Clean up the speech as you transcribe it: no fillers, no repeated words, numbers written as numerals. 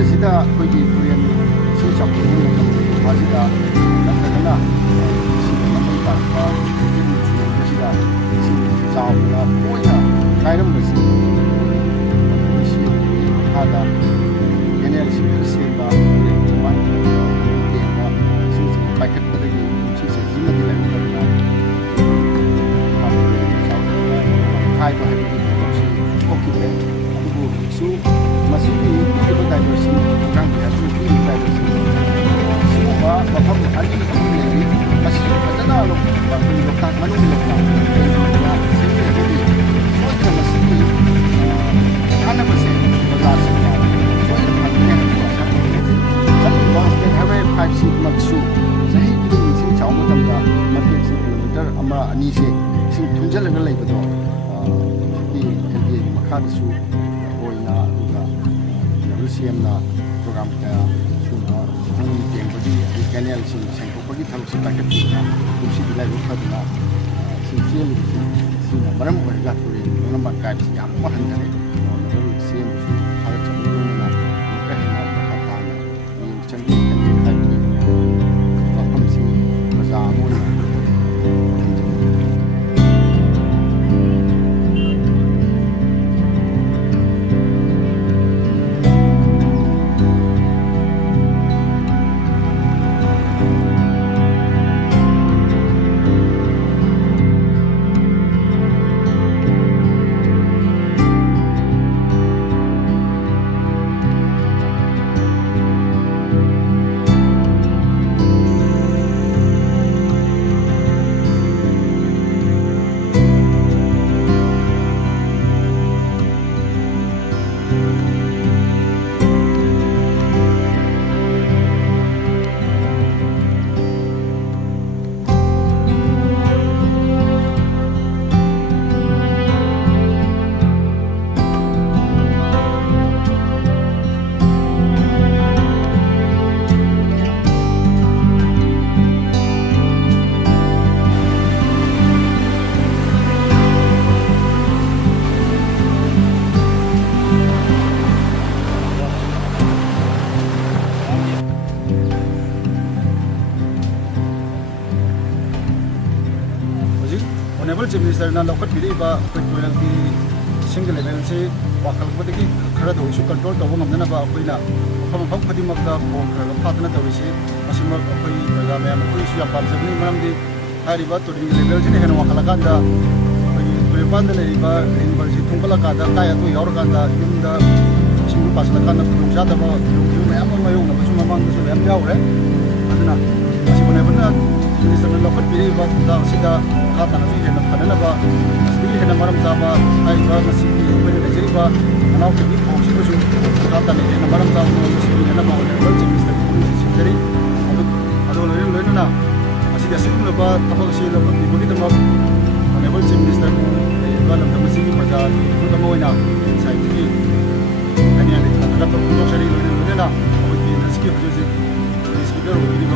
ꯋꯤꯟꯇꯔꯁꯤꯗ ꯑꯩꯈꯣꯏꯒꯤ ꯇꯨꯔꯦꯟ ꯏꯁꯤꯡ ꯆꯥꯎꯈꯠꯄ ꯃꯇꯝꯁꯤꯗ ꯅꯠꯇ꯭ꯔꯒꯅ ꯏꯁꯤꯡ ꯃꯇꯝ ꯇꯥꯔꯛꯄ ꯏꯁꯤꯡ ꯆꯨꯔꯛꯄꯁꯤꯗ ꯏꯁꯤꯡ ꯆꯥꯎꯗꯅ ꯇꯣꯏꯅ ꯀꯥꯏꯔꯝꯕꯁꯤ ꯃꯁꯤ ꯃꯈꯥꯗ ꯀꯦꯅꯦꯜꯁꯤꯡ ꯈꯔ ꯁꯦꯝꯕ ꯇꯨꯔꯦꯟ ꯈꯣꯡꯕꯥꯟ ꯇꯦꯡꯕ ꯏꯁꯤꯡꯁꯤꯡ ꯄꯥꯏꯈꯠꯄꯗꯒꯤ ꯁꯤꯁꯦ ꯁꯤꯃꯗꯤ ꯂꯩꯔꯛꯇꯕꯅ ꯍꯥꯏꯕ ꯍꯥꯏꯕꯒꯤ ꯊꯕꯛꯁꯤ ꯊꯣꯛꯈꯤꯗ꯭ꯔꯦ ꯑꯗꯨꯕꯨ ꯍꯧꯖꯤꯛꯁꯨ ꯃꯁꯤꯒꯤ ꯄꯤꯔꯤꯕ ꯗꯥꯏꯚꯔꯁꯤꯡ ꯄ꯭ꯔꯣꯒ꯭ꯔꯥꯝꯒꯤ ꯑꯁꯤꯅ ꯄꯤꯔꯤꯕ ꯗꯥꯏꯚꯔꯁꯤꯡ ꯁꯤꯒꯨꯝꯕ ꯃꯐꯝ ꯑꯅꯤ ꯑꯍꯨꯝ ꯂꯩꯔꯤ ꯃꯁꯤꯁꯨ ꯐꯖꯅ ꯑꯩꯈꯣꯏ ꯂꯣꯛꯇꯥꯛ ꯃꯅꯨꯡ ꯌꯧꯅ ꯀꯔꯤꯒꯨꯝꯕ ꯁꯦꯝꯕꯤꯔꯒꯗꯤ ꯁꯣꯏꯗꯅ ꯃꯁꯤꯒꯤ ꯀꯥꯟꯅꯕꯁꯦ ꯄ꯭ꯔꯖꯥꯁꯤꯡꯅ ꯁꯣꯏꯗꯅ ꯐꯪꯒꯅꯤ ꯍꯥꯏꯕꯁꯨ ꯑꯁꯥ ꯇꯧꯖꯩ ꯆꯠꯂꯤꯕ ꯁ꯭ꯇꯦꯠ ꯍꯥꯏꯋꯦ 5ꯁꯤꯃꯛꯁꯨ ꯆꯍꯤ ꯈꯨꯗꯤꯡꯒꯤ ꯏꯁꯤꯡ ꯆꯥꯎꯕ ꯃꯇꯝꯗ ꯃꯇꯦꯛꯁꯤ ꯀꯤꯂꯣꯃꯤꯇꯔ ꯑꯃ ꯑꯅꯤꯁꯦ ꯏꯁꯤꯡ ꯊꯨꯝꯖꯤꯜꯂꯒ ꯂꯩꯕꯗꯣ LDAꯒꯤ ꯃꯈꯥꯗꯁꯨ ꯑꯣꯏꯅ ꯑꯗꯨꯒ WCMꯅ ꯄ꯭ꯔꯣꯒ꯭ꯔꯥꯝ ꯀꯌా ꯁꯤꯒꯨꯝꯕ ꯅꯨꯡ ꯇꯦꯡꯕꯒꯤ ꯑꯗꯩ ꯀꯦꯅꯦꯜꯁꯤꯡ ꯁꯦꯡꯗꯣꯛꯄꯒꯤ ꯊꯕꯛꯁꯤ ꯄꯥꯏꯈꯠꯄꯤꯗꯨꯅ ꯀꯨꯝꯁꯤꯗꯤ ꯂꯥꯏꯕꯛ ꯐꯗꯨꯅ ꯏꯁꯤꯡ ꯆꯦꯜꯂꯤꯕꯁꯤ ꯁꯤꯅ ꯃꯔꯝ ꯑꯣꯏꯔꯒ ꯇꯨꯔꯦꯟ ꯂꯣꯛꯅꯕ ꯀꯥꯏꯕꯁꯤ ꯌꯥꯝ ꯍꯟꯊꯔꯦ WCMꯁꯨ ꯊꯥꯒꯠꯆꯕꯒꯤ ꯂꯣꯏꯅꯅ ꯑꯃꯨꯛꯀ ꯍꯦꯟꯅ ꯃꯈꯥ ꯇꯥꯅ ꯃꯤꯠꯌꯦꯡ ꯆꯪꯕꯤꯔꯛꯀꯅꯤ ꯍꯥꯏꯕꯒꯤ ꯋꯥꯐꯝꯁꯤ ꯄ꯭ꯔꯖꯥ ꯑꯃ ꯑꯣꯏꯅ Honorable Chief Minister na lawkatbirꯤꯕ ꯑꯩꯈꯣꯏ ꯇꯨꯔꯦꯜꯒꯤ ꯏꯁꯤꯡꯒꯤ ꯂꯦꯚꯦꯜꯁꯤ ꯋꯥꯡꯈꯠꯂꯛꯄꯗꯒꯤ ꯈꯔꯗ ꯑꯣꯏꯔꯁꯨ ꯀꯟꯇ꯭ꯔꯣꯜ ꯇꯧꯕ ꯉꯝꯅꯅꯕ ꯑꯩꯈꯣꯏꯅ ꯃꯐꯝ ꯈꯨꯗꯤꯡꯃꯛꯇ ꯕꯣꯝ ꯈꯔ ꯐꯥꯗꯅ ꯇꯧꯔꯤꯁꯤ ꯃꯁꯤꯃꯛ ꯑꯩꯈꯣꯏ ꯄ꯭ꯔꯖꯥ ꯃꯌꯥꯝ ꯑꯩꯈꯣꯏꯁꯨ ꯌꯥꯝ ꯄꯥꯝꯖꯕꯅꯤ ꯃꯔꯝꯗꯤ ꯍꯥꯏꯔꯤꯕ ꯇꯨꯔꯦꯜꯒꯤ ꯂꯦꯚꯦꯜꯁꯤꯅ ꯍꯦꯟꯅ ꯋꯥꯡꯈꯠꯂꯀꯥꯟꯗ ꯑꯩꯈꯣꯏꯒꯤ ꯇꯨꯔꯦꯜꯄꯥꯟꯗ ꯂꯩꯔꯤꯕ ꯔꯦꯟꯐꯜꯁꯤ ꯊꯨꯝꯒꯠꯂꯀꯥꯟꯗ ꯑꯀꯥꯏ ꯑꯇꯣꯏ ꯌꯥꯎꯔꯀꯥꯟꯗ ꯌꯨꯝꯗ ꯏꯁꯤꯡꯗꯨ ꯄꯥꯁꯤꯜꯂꯀꯥꯟꯗ ꯈꯨꯗꯣꯡꯆꯥꯗꯕ ꯈꯨꯗꯣꯡꯊꯤꯕ ꯃꯌꯥꯝ ꯑꯃ ꯃꯥꯌꯣꯛꯅꯕꯁꯨ ꯃꯃꯥꯡꯗꯁꯨ ꯃꯌꯥꯝ ꯌꯥꯎꯔꯦ ꯑꯗꯨꯅ ꯃꯁꯤ ꯍꯣꯠꯅꯕꯅ ꯃꯤꯅꯤꯁꯇꯔꯅ ꯂꯧꯈꯠꯄꯤꯔꯤꯕ ꯊꯧꯗꯥꯡ ꯑꯁꯤꯗ ꯃꯈꯥ ꯇꯥꯅꯁꯨ ꯍꯦꯟꯅ ꯐꯅꯅꯕ ꯃꯁꯤꯗꯒꯤ ꯍꯦꯟꯅ ꯃꯔꯝ ꯆꯥꯕ ꯍꯥꯏꯔꯤꯕ ꯃꯁꯤꯒꯤ ꯑꯩꯈꯣꯏꯅ ꯂꯩꯖꯔꯤꯕ ꯃꯅꯥꯎꯀꯩꯒꯤ ꯐꯧꯁꯤꯕꯨꯁꯨ ꯃꯈꯥ ꯇꯥꯅ ꯍꯦꯟꯅ ꯃꯔꯝ ꯆꯥꯕ ꯃꯑꯣꯡꯗ ꯁꯤꯟꯕꯤꯅꯅꯕ ꯍꯣꯠꯅꯔꯤꯕ ꯆꯤꯐ ꯃꯤꯅꯤꯁꯇꯔꯒꯤ ꯄꯨꯛꯅꯤꯡ ꯆꯤꯡꯁꯤꯟꯖꯔꯤ ꯑꯗꯨꯒ ꯂꯣꯏꯅꯅ ꯃꯁꯤꯒꯤ ꯑꯁꯤꯒꯨꯝꯂꯕ ꯊꯕꯛ ꯑꯁꯤ ꯂꯧꯈꯠꯄꯤꯕꯒꯤꯗꯃꯛ ꯍꯣꯅꯔꯦꯕꯜ ꯆꯤꯐ ꯃꯤꯅꯤꯁꯇꯔꯕꯨ ꯂꯩꯔꯤꯕ ꯂꯝꯗꯝ ꯑꯁꯤꯒꯤ ꯄ꯭ꯔꯖꯥꯒꯤ ꯃꯤꯍꯨꯠ ꯑꯃ ꯑꯣꯏꯅ ꯉꯁꯥꯏꯗꯒꯤ ꯊꯥꯒꯠꯄ ꯐꯣꯡꯗꯣꯛꯆꯔꯤ ꯂꯣꯏꯅꯅ ꯑꯩꯈꯣꯏꯒꯤ ꯉꯁꯤꯒꯤ ꯍꯧꯖꯤꯛ ꯁ꯭ꯄꯤꯀꯔ ꯑꯣꯏꯕꯤꯔꯤꯕ